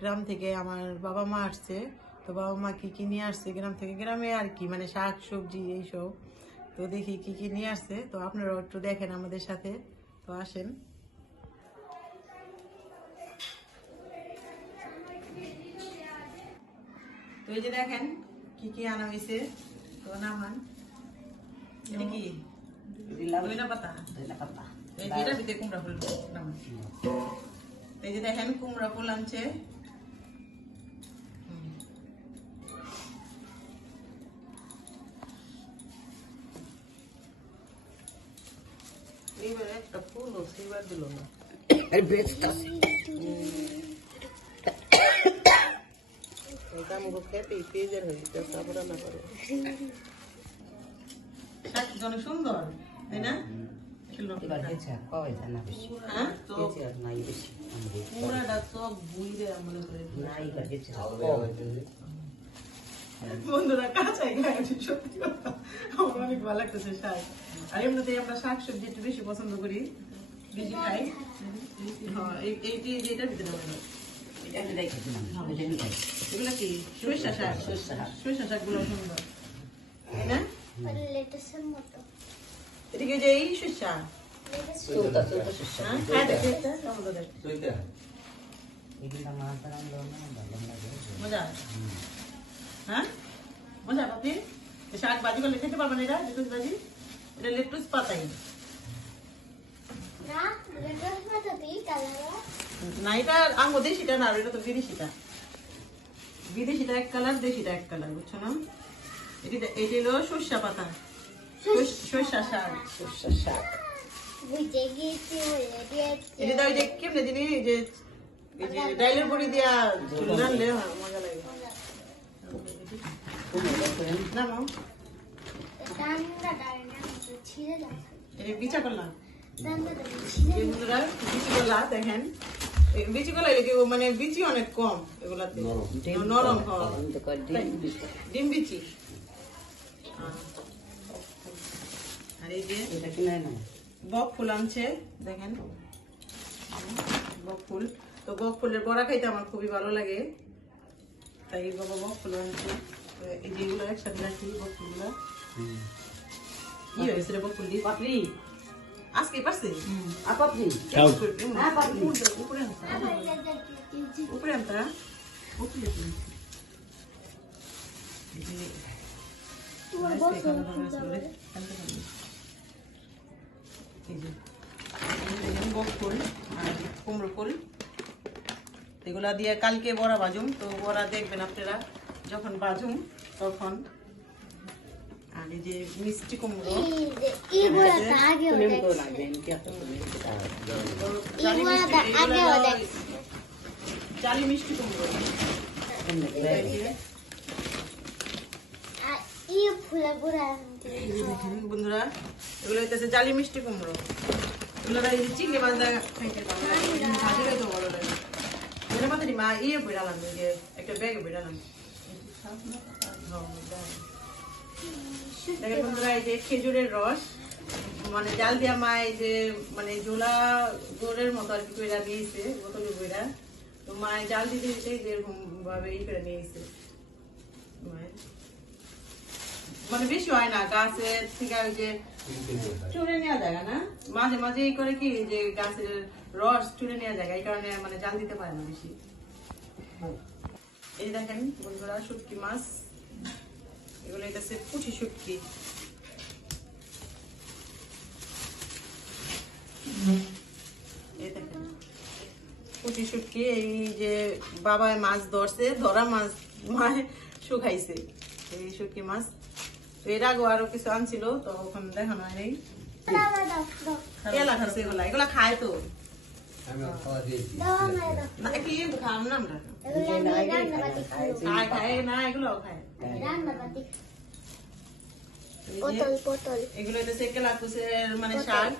গ্রাম থেকে আমার বাবা মা আসছে, তো বাবা মা কি কি নিয়ে আসছে গ্রাম থেকে, গ্রামে আর কি মানে শাক সবজি এইসব, তো দেখি কি কি নিয়ে আসছে, তো আপনারাও একটু দেখেন আমাদের সাথে, তো আসেন। তো এই যে দেখেন কি কি আনা হয়েছে, তো নামান এটা কি ধইনা পাতা, এই যে এটা দিতে কুমড়া ফুল নামান। এই যে দেখেন কুমড়া ফুল আনছে, এইবারে একটা ফুল সেইবার দিল না অনেক সুন্দর তাই না? বন্ধুরা কাঁচাই খাইছি, সত্যি কথা আমার অনেক ভালো লাগতেছে শাক। আর এমনিতে আমরা শাক সবজি একটু বেশি পছন্দ করি, বেশি খাই। হ্যাঁ এইটার ভিতরে এগুলা কি সরিষা শাক, সরিষা শাক গুলো সুন্দর তাই না? এদিকে যে এই সরিষা মজা, হ্যাঁ মজা পাতি শাক ভাজি করলে খেতে পারবেন। এটা লেটুস ভাজি, এটা লেটুস পাতাই না, এটা আঙ্গ দেশিটা না, এটা তো বিদেশিটা। বিদেশিটা এক কালার, দেশিটা এক কালার, বুঝছো না? এটা হলো সর্ষা পাতা, সর্ষা শাক, সর্ষা শাক। এটা ওই যে কেমনে জিনিস যে ডাইলের বড়ি দিয়া রান্নলে মজা লাগে না? বিচা করলাম দেখেন, বিচি গুলা মানে বিচি অনেক কম, এগুলাতে নরম ডিম বিচি। আর এই যে বক ফুল আনছে দেখেন, বক ফুল। তো বক ফুলের বড়া খাইতে আমার খুবই ভালো লাগে, তাই বাবা বক ফুল আনছে। এই যে এগুলো একসাথে রাখি, বক ফুলগুলো কি হয়েছে রে বক ফুল দিয়ে পাপড়ি আজকে পারছে উপরে উপরে আনতা বক ফুল আর কুমড়ো ফুল, এগুলা দিয়ে কালকে বড়া ভাজুম। তো বড়া দেখবেন আপনারা যখন ভাজুম তখন। আর এই যে মিষ্টি কুমড়ো, জালি মিষ্টি কুমড়ো, বন্ধুরা এগুলো হইতেছে জালি মিষ্টি কুমড়ো। এগুলো চিংড়ি মাছ খাইতে ভাজি খাইতে ভালো লাগে। মা ইয়ে বেড়ালাম, যে একটা ব্যাগে বেড়ালাম। দেখেন বন্ধুরা এই যে খেজুরের রস, মানে জাল দিয়া মা এই যে মানে ঝোলা গোড়ের মতো আর কি কইরা দিয়েছে বোতলে কইরা। তো মা জাল দিতে দিতে যেরকম ভাবে ই করে নিয়েছে, মানে বেশি হয় না গাছের থেকে, ওই যে চুড়ে নেওয়া যায় না, মাঝে মাঝে এই করে কি যে গাছের রস চুড়ে নেওয়া যায়, এই কারণে মানে জাল দিতে পারে না বেশি। এই দেখেন বন্ধুরা শুটকি মাছ, এগুলো এটা হচ্ছে পুঁটি শুটকি। এই দেখেন পুঁটি শুটকি, এই যে বাবায় মাছ ধরছে, ধরা মাছ মায়ে শুকাইছে এই শুটকি মাছ। তো এর আগেও আরো কিছু আনছিল, তো ওখানে দেখানো হয় নাই। এলা খাচ্ছে এগুলা, এগুলা খায় তো খাম না আমরা, খায় না এগুলো খায়। এগুলো হচ্ছে কেলাকুচের মানে শাক,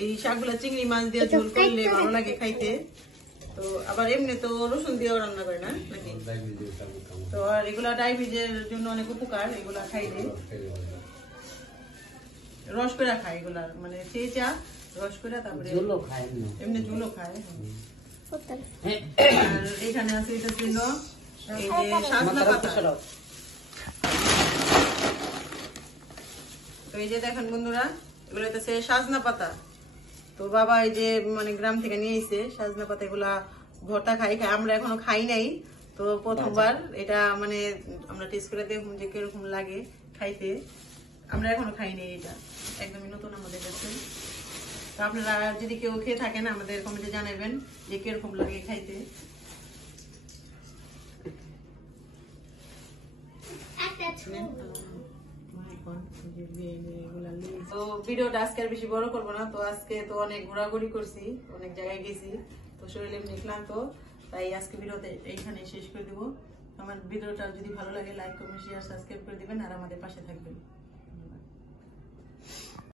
এই শাকগুলা চিংড়ি মাছ দিয়ে ঝোল করলে ভালো লাগে খাইতে। তো আবার এমনি তো রসুন দিয়েও রান্না করে না নাকি? তো আর এগুলা ডায়াবেটিসের জন্য অনেক উপকার, এগুলা খাইলে রস করে খায়, এগুলা মানে চেঁচা রস করে, তারপরে এমনি ঝোলও খায়। আর এখানে আছে এটা ছিল এই যে সাজনা পাতা। তো এই যে দেখেন বন্ধুরা, এগুলো হচ্ছে সাজনা পাতা। তো বাবা এই যে মানে গ্রাম থেকে নিয়ে এসে সাজনা পাতা, এগুলা ভর্তা খাই, আমরা এখনো খাই নাই। তো প্রথমবার এটা মানে আমরা টেস্ট করে দেখুন যে কিরকম লাগে খাইতে। আমরা এখনো খাই নাই, এটা একদমই নতুন আমাদের কাছে। তো আপনারা যদি কেউ খেয়ে থাকেন আমাদের কমেন্টে জানাবেন যে কিরকম লাগে খাইতে। তো ভিডিওটা আজকে আর বেশি বড় করবো না। তো আজকে তো অনেক ঘোরাঘুরি করছি, অনেক জায়গায় গেছি, তো শরীর এমনি ক্লান্ত, তাই আজকে ভিডিওতে এইখানে শেষ করে দিব। আমার ভিডিওটা যদি ভালো লাগে লাইক কমেন্ট শেয়ার সাবস্ক্রাইব করে দিবেন আর আমাদের পাশে থাকবেন।